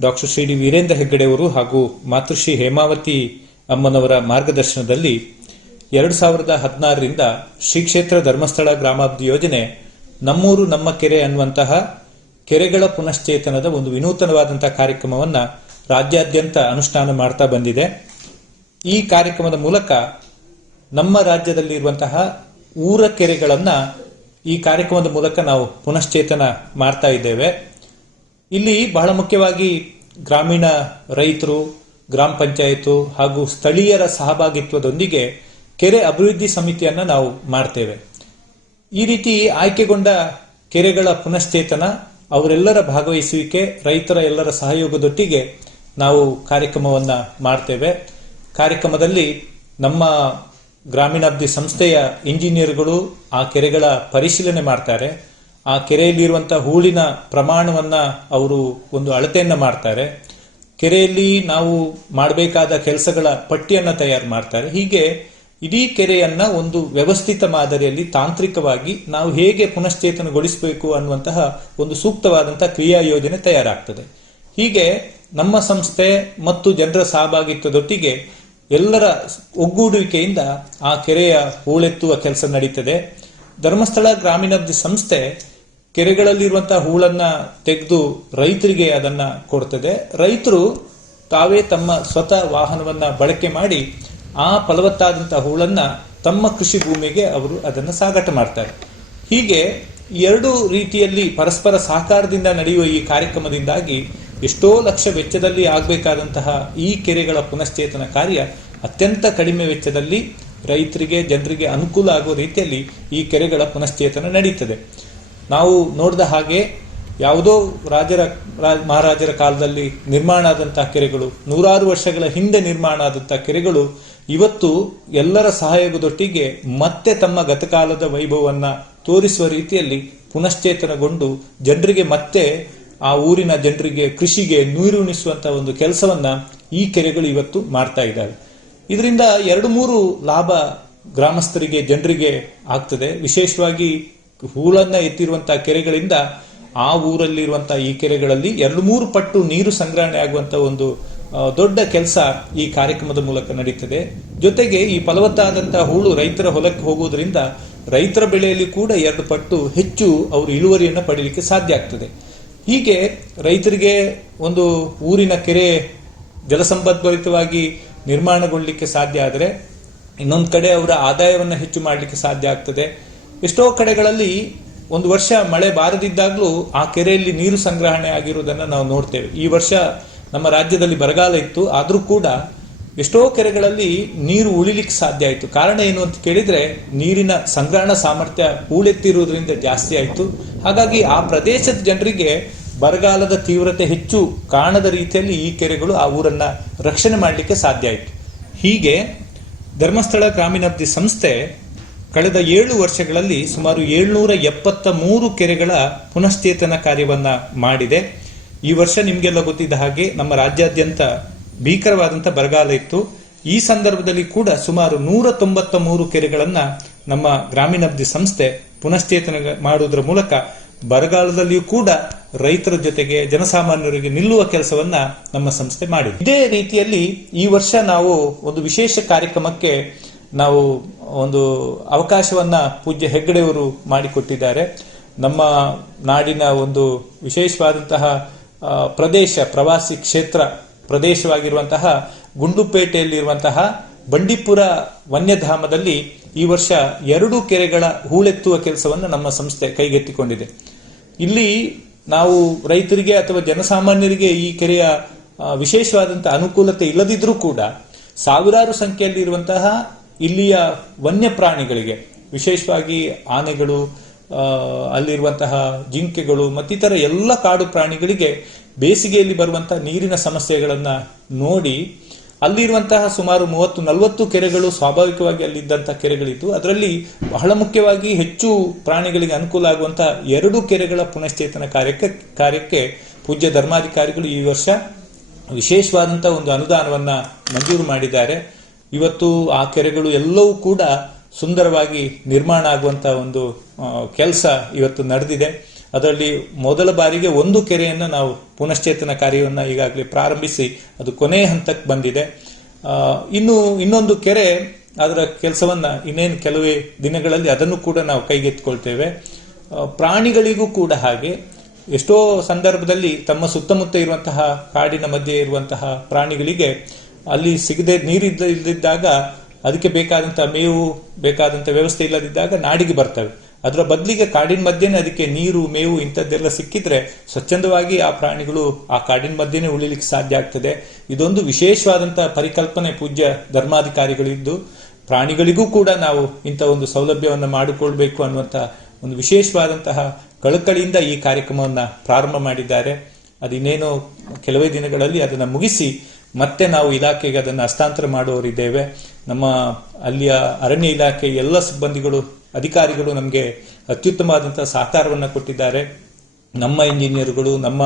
Doctor Shri D Veerendra ಹೆಗ್ಗಡೆಯವರು ಹಾಗೂ ಮಾತೃಶ್ರೀ ಹೇಮಾವತಿ ಅಮ್ಮನವರ ಮಾರ್ಗದರ್ಶನದಲ್ಲಿ ಎರಡು ಸಾವಿರದ ಹದಿನಾರರಿಂದ ಶ್ರೀ ಕ್ಷೇತ್ರ ಧರ್ಮಸ್ಥಳ ಗ್ರಾಮಾಭಿವೃದ್ಧಿ ಯೋಜನೆ ನಮ್ಮೂರು ನಮ್ಮ ಕೆರೆ ಅನ್ನುವಂತಹ ಕೆರೆಗಳ ಪುನಶ್ಚೇತನದ ಒಂದು ವಿನೂತನವಾದಂತಹ ಕಾರ್ಯಕ್ರಮವನ್ನು ರಾಜ್ಯಾದ್ಯಂತ ಅನುಷ್ಠಾನ ಮಾಡ್ತಾ ಬಂದಿದೆ. ಈ ಕಾರ್ಯಕ್ರಮದ ಮೂಲಕ ನಮ್ಮ ರಾಜ್ಯದಲ್ಲಿರುವಂತಹ ಊರ ಕೆರೆಗಳನ್ನು ಈ ಕಾರ್ಯಕ್ರಮದ ಮೂಲಕ ನಾವು ಪುನಶ್ಚೇತನ ಮಾಡ್ತಾ ಇದ್ದೇವೆ. ಇಲ್ಲಿ ಬಹಳ ಮುಖ್ಯವಾಗಿ ಗ್ರಾಮೀಣ ರೈತರು, ಗ್ರಾಮ ಪಂಚಾಯತು ಹಾಗೂ ಸ್ಥಳೀಯರ ಸಹಭಾಗಿತ್ವದೊಂದಿಗೆ ಕೆರೆ ಅಭಿವೃದ್ಧಿ ಸಮಿತಿಯನ್ನ ನಾವು ಮಾಡ್ತೇವೆ. ಈ ರೀತಿ ಆಯ್ಕೆಗೊಂಡ ಕೆರೆಗಳ ಪುನಶ್ಚೇತನ, ಅವರೆಲ್ಲರ ಭಾಗವಹಿಸುವಿಕೆ, ರೈತರ ಎಲ್ಲರ ಸಹಯೋಗದೊಟ್ಟಿಗೆ ನಾವು ಕಾರ್ಯಕ್ರಮವನ್ನ ಮಾಡ್ತೇವೆ. ಕಾರ್ಯಕ್ರಮದಲ್ಲಿ ನಮ್ಮ ಗ್ರಾಮೀಣಾಭಿವೃದ್ಧಿ ಸಂಸ್ಥೆಯ ಇಂಜಿನಿಯರ್ಗಳು ಆ ಕೆರೆಗಳ ಪರಿಶೀಲನೆ ಮಾಡ್ತಾರೆ. ಆ ಕೆರೆಯಲ್ಲಿರುವಂಥ ಹೂಳಿನ ಪ್ರಮಾಣವನ್ನ ಅವರು ಒಂದು ಅಳತೆಯನ್ನ ಮಾಡ್ತಾರೆ. ಕೆರೆಯಲ್ಲಿ ನಾವು ಮಾಡಬೇಕಾದ ಕೆಲಸಗಳ ಪಟ್ಟಿಯನ್ನ ತಯಾರು ಮಾಡ್ತಾರೆ. ಹೀಗೆ ಇಡೀ ಕೆರೆಯನ್ನ ಒಂದು ವ್ಯವಸ್ಥಿತ ಮಾದರಿಯಲ್ಲಿ ತಾಂತ್ರಿಕವಾಗಿ ನಾವು ಹೇಗೆ ಪುನಶ್ಚೇತನಗೊಳಿಸಬೇಕು ಅನ್ನುವಂತಹ ಒಂದು ಸೂಕ್ತವಾದಂತಹ ಕ್ರಿಯಾ ಯೋಜನೆ ತಯಾರಾಗ್ತದೆ. ಹೀಗೆ ನಮ್ಮ ಸಂಸ್ಥೆ ಮತ್ತು ಜನರ ಸಹಭಾಗಿತ್ವದೊಟ್ಟಿಗೆ ಎಲ್ಲರ ಒಗ್ಗೂಡುವಿಕೆಯಿಂದ ಆ ಕೆರೆಯ ಹೂಳೆತ್ತುವ ಕೆಲಸ ನಡೀತದೆ. ಧರ್ಮಸ್ಥಳ ಗ್ರಾಮೀಣಾಭಿವೃದ್ಧಿ ಸಂಸ್ಥೆ ಕೆರೆಗಳಲ್ಲಿರುವಂತಹ ಹೂಳನ್ನ ತೆಗೆದು ರೈತರಿಗೆ ಅದನ್ನ ಕೊಡ್ತದೆ. ರೈತರು ತಾವೇ ತಮ್ಮ ಸ್ವತಃ ವಾಹನವನ್ನ ಬಳಕೆ ಮಾಡಿ ಆ ಫಲವತ್ತಾದಂತಹ ಹೂಳನ್ನ ತಮ್ಮ ಕೃಷಿ ಭೂಮಿಗೆ ಅವರು ಅದನ್ನು ಸಾಗಾಟ ಮಾಡ್ತಾರೆ. ಹೀಗೆ ಎರಡು ರೀತಿಯಲ್ಲಿ ಪರಸ್ಪರ ಸಹಕಾರದಿಂದ ನಡೆಯುವ ಈ ಕಾರ್ಯಕ್ರಮದಿಂದಾಗಿ ಎಷ್ಟೋ ಲಕ್ಷ ವೆಚ್ಚದಲ್ಲಿ ಆಗಬೇಕಾದಂತಹ ಈ ಕೆರೆಗಳ ಪುನಶ್ಚೇತನ ಕಾರ್ಯ ಅತ್ಯಂತ ಕಡಿಮೆ ವೆಚ್ಚದಲ್ಲಿ ರೈತರಿಗೆ, ಜನರಿಗೆ ಅನುಕೂಲ ಆಗುವ ರೀತಿಯಲ್ಲಿ ಈ ಕೆರೆಗಳ ಪುನಶ್ಚೇತನ ನಡೀತದೆ. ನಾವು ನೋಡಿದ ಹಾಗೆ ಯಾವುದೋ ರಾಜರ ಮಹಾರಾಜರ ಕಾಲದಲ್ಲಿ ನಿರ್ಮಾಣ ಆದಂತಹ ಕೆರೆಗಳು, ನೂರಾರು ವರ್ಷಗಳ ಹಿಂದೆ ನಿರ್ಮಾಣ ಆದಂತಹ ಕೆರೆಗಳು, ಇವತ್ತು ಎಲ್ಲರ ಸಹಯೋಗದೊಟ್ಟಿಗೆ ಮತ್ತೆ ತಮ್ಮ ಗತಕಾಲದ ವೈಭವವನ್ನ ತೋರಿಸುವ ರೀತಿಯಲ್ಲಿ ಪುನಶ್ಚೇತನಗೊಂಡು ಜನರಿಗೆ ಮತ್ತೆ ಆ ಊರಿನ ಜನರಿಗೆ ಕೃಷಿಗೆ ನೀರುಣಿಸುವಂತಹ ಒಂದು ಕೆಲಸವನ್ನ ಈ ಕೆರೆಗಳು ಇವತ್ತು ಮಾಡ್ತಾ ಇದ್ದಾವೆ. ಇದರಿಂದ ಎರಡು ಮೂರು ಲಾಭ ಗ್ರಾಮಸ್ಥರಿಗೆ, ಜನರಿಗೆ ಆಗ್ತದೆ. ವಿಶೇಷವಾಗಿ ಹೂಳನ್ನ ಎತ್ತಿರುವಂತಹ ಕೆರೆಗಳಿಂದ ಆ ಊರಲ್ಲಿರುವಂತಹ ಈ ಕೆರೆಗಳಲ್ಲಿ ಎರಡು ಮೂರು ಪಟ್ಟು ನೀರು ಸಂಗ್ರಹಣೆ ಆಗುವಂತ ಒಂದು ದೊಡ್ಡ ಕೆಲಸ ಈ ಕಾರ್ಯಕ್ರಮದ ಮೂಲಕ ನಡೀತದೆ. ಜೊತೆಗೆ ಈ ಫಲವತ್ತಾದಂತಹ ಹೂಳು ರೈತರ ಹೊಲಕ್ಕೆ ಹೋಗುವುದರಿಂದ ರೈತರ ಬೆಳೆಯಲ್ಲಿ ಕೂಡ ಎರಡು ಪಟ್ಟು ಹೆಚ್ಚು ಅವರು ಇಳುವರಿಯನ್ನು ಪಡೀಲಿಕ್ಕೆ ಸಾಧ್ಯ ಆಗ್ತದೆ. ಹೀಗೆ ರೈತರಿಗೆ ಒಂದು ಊರಿನ ಕೆರೆ ಜಲಸಂಪದ್ಭರಿತವಾಗಿ ನಿರ್ಮಾಣಗೊಳ್ಳಲಿಕ್ಕೆ ಸಾಧ್ಯ ಆದರೆ ಇನ್ನೊಂದು ಕಡೆ ಅವರ ಆದಾಯವನ್ನು ಹೆಚ್ಚು ಮಾಡಲಿಕ್ಕೆ ಸಾಧ್ಯ ಆಗ್ತದೆ. ಎಷ್ಟೋ ಕಡೆಗಳಲ್ಲಿ ಒಂದು ವರ್ಷ ಮಳೆ ಬಾರದಿದ್ದಾಗಲೂ ಆ ಕೆರೆಯಲ್ಲಿ ನೀರು ಸಂಗ್ರಹಣೆ ಆಗಿರುವುದನ್ನು ನಾವು ನೋಡ್ತೇವೆ. ಈ ವರ್ಷ ನಮ್ಮ ರಾಜ್ಯದಲ್ಲಿ ಬರಗಾಲ ಇತ್ತು. ಆದರೂ ಕೂಡ ಎಷ್ಟೋ ಕೆರೆಗಳಲ್ಲಿ ನೀರು ಉಳಿಲಿಕ್ಕೆ ಸಾಧ್ಯ ಆಯಿತು. ಕಾರಣ ಏನು ಅಂತ ಕೇಳಿದರೆ ನೀರಿನ ಸಂಗ್ರಹಣ ಸಾಮರ್ಥ್ಯ ಹೂಳೆತ್ತಿರುವುದರಿಂದ ಜಾಸ್ತಿ ಆಯಿತು. ಹಾಗಾಗಿ ಆ ಪ್ರದೇಶದ ಜನರಿಗೆ ಬರಗಾಲದ ತೀವ್ರತೆ ಹೆಚ್ಚು ಕಾಣದ ರೀತಿಯಲ್ಲಿ ಈ ಕೆರೆಗಳು ಆ ಊರನ್ನ ರಕ್ಷಣೆ ಮಾಡಲಿಕ್ಕೆ ಸಾಧ್ಯ ಆಯಿತು. ಹೀಗೆ ಧರ್ಮಸ್ಥಳ ಗ್ರಾಮೀಣಾಭಿವೃದ್ಧಿ ಸಂಸ್ಥೆ ಕಳೆದ ಏಳು ವರ್ಷಗಳಲ್ಲಿ ಸುಮಾರು ಏಳ್ನೂರ ಎಪ್ಪತ್ತ ಮೂರು ಕೆರೆಗಳ ಪುನಶ್ಚೇತನ ಕಾರ್ಯವನ್ನು ಮಾಡಿದೆ. ಈ ವರ್ಷ ನಿಮಗೆಲ್ಲ ಗೊತ್ತಿದ್ದ ಹಾಗೆ ನಮ್ಮ ರಾಜ್ಯಾದ್ಯಂತ ಭೀಕರವಾದಂಥ ಬರಗಾಲ ಇತ್ತು. ಈ ಸಂದರ್ಭದಲ್ಲಿ ಕೂಡ ಸುಮಾರು ನೂರ ತೊಂಬತ್ತ ಮೂರು ಕೆರೆಗಳನ್ನು ನಮ್ಮ ಗ್ರಾಮೀಣಾಭಿವೃದ್ಧಿ ಸಂಸ್ಥೆ ಪುನಶ್ಚೇತನ ಮಾಡುವುದರ ಮೂಲಕ ಬರಗಾಲದಲ್ಲಿಯೂ ಕೂಡ ರೈತರ ಜೊತೆಗೆ ಜನಸಾಮಾನ್ಯರಿಗೆ ನಿಲ್ಲುವ ಕೆಲಸವನ್ನ ನಮ್ಮ ಸಂಸ್ಥೆ ಮಾಡಿದೆ. ಇದೇ ರೀತಿಯಲ್ಲಿ ಈ ವರ್ಷ ನಾವು ಒಂದು ವಿಶೇಷ ಕಾರ್ಯಕ್ರಮಕ್ಕೆ ನಾವು ಒಂದು ಅವಕಾಶವನ್ನ ಪೂಜ್ಯ ಹೆಗ್ಗಡೆಯವರು ಮಾಡಿಕೊಟ್ಟಿದ್ದಾರೆ. ನಮ್ಮ ನಾಡಿನ ಒಂದು ವಿಶೇಷವಾದಂತಹ ಪ್ರದೇಶ, ಪ್ರವಾಸಿ ಕ್ಷೇತ್ರ ಪ್ರದೇಶವಾಗಿರುವಂತಹ ಗುಂಡುಪೇಟೆಯಲ್ಲಿರುವಂತಹ ಬಂಡೀಪುರ ವನ್ಯಧಾಮದಲ್ಲಿ ಈ ವರ್ಷ ಎರಡು ಕೆರೆಗಳ ಹೂಳೆತ್ತುವ ಕೆಲಸವನ್ನು ನಮ್ಮ ಸಂಸ್ಥೆ ಕೈಗೆತ್ತಿಕೊಂಡಿದೆ. ಇಲ್ಲಿ ನಾವು ರೈತರಿಗೆ ಅಥವಾ ಜನಸಾಮಾನ್ಯರಿಗೆ ಈ ಕೆರೆಯ ವಿಶೇಷವಾದಂತಹ ಅನುಕೂಲತೆ ಇಲ್ಲದಿದ್ರೂ ಕೂಡ ಸಾವಿರಾರು ಸಂಖ್ಯೆಯಲ್ಲಿ ಇರುವಂತಹ ಇಲ್ಲಿಯ ವನ್ಯ ಪ್ರಾಣಿಗಳಿಗೆ ವಿಶೇಷವಾಗಿ ಆನೆಗಳು ಅಲ್ಲಿರುವಂತಹ ಜಿಂಕೆಗಳು ಮತ್ತಿತರ ಎಲ್ಲ ಕಾಡು ಪ್ರಾಣಿಗಳಿಗೆ ಬೇಸಿಗೆಯಲ್ಲಿ ಬರುವಂತಹ ನೀರಿನ ಸಮಸ್ಯೆಗಳನ್ನು ನೋಡಿ ಅಲ್ಲಿರುವಂತಹ ಸುಮಾರು ಮೂವತ್ತು ನಲವತ್ತು ಕೆರೆಗಳು ಸ್ವಾಭಾವಿಕವಾಗಿ ಅಲ್ಲಿದ್ದಂಥ ಕೆರೆಗಳಿದ್ದು, ಅದರಲ್ಲಿ ಬಹಳ ಮುಖ್ಯವಾಗಿ ಹೆಚ್ಚು ಪ್ರಾಣಿಗಳಿಗೆ ಅನುಕೂಲ ಆಗುವಂತಹ ಎರಡು ಕೆರೆಗಳ ಪುನಶ್ಚೇತನ ಕಾರ್ಯಕ್ಕೆ ಕಾರ್ಯಕ್ಕೆ ಪೂಜ್ಯ ಧರ್ಮಾಧಿಕಾರಿಗಳು ಈ ವರ್ಷ ವಿಶೇಷವಾದಂಥ ಒಂದು ಅನುದಾನವನ್ನ ಮಂಜೂರು ಮಾಡಿದ್ದಾರೆ. ಇವತ್ತು ಆ ಕೆರೆಗಳು ಎಲ್ಲವೂ ಕೂಡ ಸುಂದರವಾಗಿ ನಿರ್ಮಾಣ ಆಗುವಂತ ಒಂದು ಕೆಲಸ ಇವತ್ತು ನಡೆದಿದೆ. ಅದರಲ್ಲಿ ಮೊದಲ ಬಾರಿಗೆ ಒಂದು ಕೆರೆಯನ್ನು ನಾವು ಪುನಶ್ಚೇತನ ಕಾರ್ಯವನ್ನು ಈಗಾಗಲೇ ಪ್ರಾರಂಭಿಸಿ ಅದು ಕೊನೆಯ ಹಂತಕ್ಕೆ ಬಂದಿದೆ. ಇನ್ನು ಇನ್ನೊಂದು ಕೆರೆ ಅದರ ಕೆಲಸವನ್ನ ಇನ್ನೇನು ಕೆಲವೇ ದಿನಗಳಲ್ಲಿ ಅದನ್ನು ಕೂಡ ನಾವು ಕೈಗೆತ್ತಿಕೊಳ್ತೇವೆ. ಪ್ರಾಣಿಗಳಿಗೂ ಕೂಡ ಹಾಗೆ. ಎಷ್ಟೋ ಸಂದರ್ಭದಲ್ಲಿ ತಮ್ಮ ಸುತ್ತಮುತ್ತ ಇರುವಂತಹ ಕಾಡಿನ ಮಧ್ಯೆ ಇರುವಂತಹ ಪ್ರಾಣಿಗಳಿಗೆ ಅಲ್ಲಿ ಸಿಗದೆ ನೀರಿದ್ದ ಇಲ್ಲದಿದ್ದಾಗ ಅದಕ್ಕೆ ಬೇಕಾದಂತಹ ಮೇವು ಬೇಕಾದಂತಹ ವ್ಯವಸ್ಥೆ ಇಲ್ಲದಿದ್ದಾಗ ನಾಡಿಗೆ ಬರ್ತವೆ. ಅದರ ಬದಲಿಗೆ ಕಾಡಿನ ಮಧ್ಯೆನೇ ಅದಕ್ಕೆ ನೀರು, ಮೇವು ಇಂಥದ್ದೆಲ್ಲ ಸಿಕ್ಕಿದ್ರೆ ಸ್ವಚ್ಛಂದವಾಗಿ ಆ ಪ್ರಾಣಿಗಳು ಆ ಕಾಡಿನ ಮಧ್ಯೆನೇ ಉಳಿಲಿಕ್ಕೆ ಸಾಧ್ಯ ಆಗ್ತದೆ. ಇದೊಂದು ವಿಶೇಷವಾದಂತಹ ಪರಿಕಲ್ಪನೆ ಪೂಜ್ಯ ಧರ್ಮಾಧಿಕಾರಿಗಳಿದ್ದು, ಪ್ರಾಣಿಗಳಿಗೂ ಕೂಡ ನಾವು ಇಂಥ ಒಂದು ಸೌಲಭ್ಯವನ್ನು ಮಾಡಿಕೊಳ್ಬೇಕು ಅನ್ನುವಂಥ ಒಂದು ವಿಶೇಷವಾದಂತಹ ಕಳಕಳಿಯಿಂದ ಈ ಕಾರ್ಯಕ್ರಮವನ್ನು ಪ್ರಾರಂಭ ಮಾಡಿದ್ದಾರೆ. ಅದಿನ್ನೇನೋ ಕೆಲವೇ ದಿನಗಳಲ್ಲಿ ಅದನ್ನು ಮುಗಿಸಿ ಮತ್ತೆ ನಾವು ಇಲಾಖೆಗೆ ಅದನ್ನು ಹಸ್ತಾಂತರ ಮಾಡುವವರಿದ್ದೇವೆ. ನಮ್ಮ ಅಲ್ಲಿಯ ಅರಣ್ಯ ಇಲಾಖೆ ಎಲ್ಲ ಸಿಬ್ಬಂದಿಗಳು, ಅಧಿಕಾರಿಗಳು ನಮಗೆ ಅತ್ಯುತ್ತಮವಾದಂತಹ ಸಹಕಾರವನ್ನು ಕೊಟ್ಟಿದ್ದಾರೆ. ನಮ್ಮ ಇಂಜಿನಿಯರ್ಗಳು, ನಮ್ಮ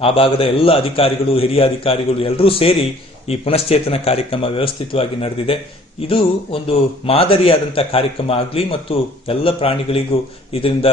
ಆ ಭಾಗದ ಎಲ್ಲ ಅಧಿಕಾರಿಗಳು, ಹಿರಿಯ ಅಧಿಕಾರಿಗಳು ಎಲ್ಲರೂ ಸೇರಿ ಈ ಪುನಶ್ಚೇತನ ಕಾರ್ಯಕ್ರಮ ವ್ಯವಸ್ಥಿತವಾಗಿ ನಡೆದಿದೆ. ಇದು ಒಂದು ಮಾದರಿಯಾದಂತಹ ಕಾರ್ಯಕ್ರಮ ಆಗಲಿ ಮತ್ತು ಎಲ್ಲ ಪ್ರಾಣಿಗಳಿಗೂ ಇದರಿಂದ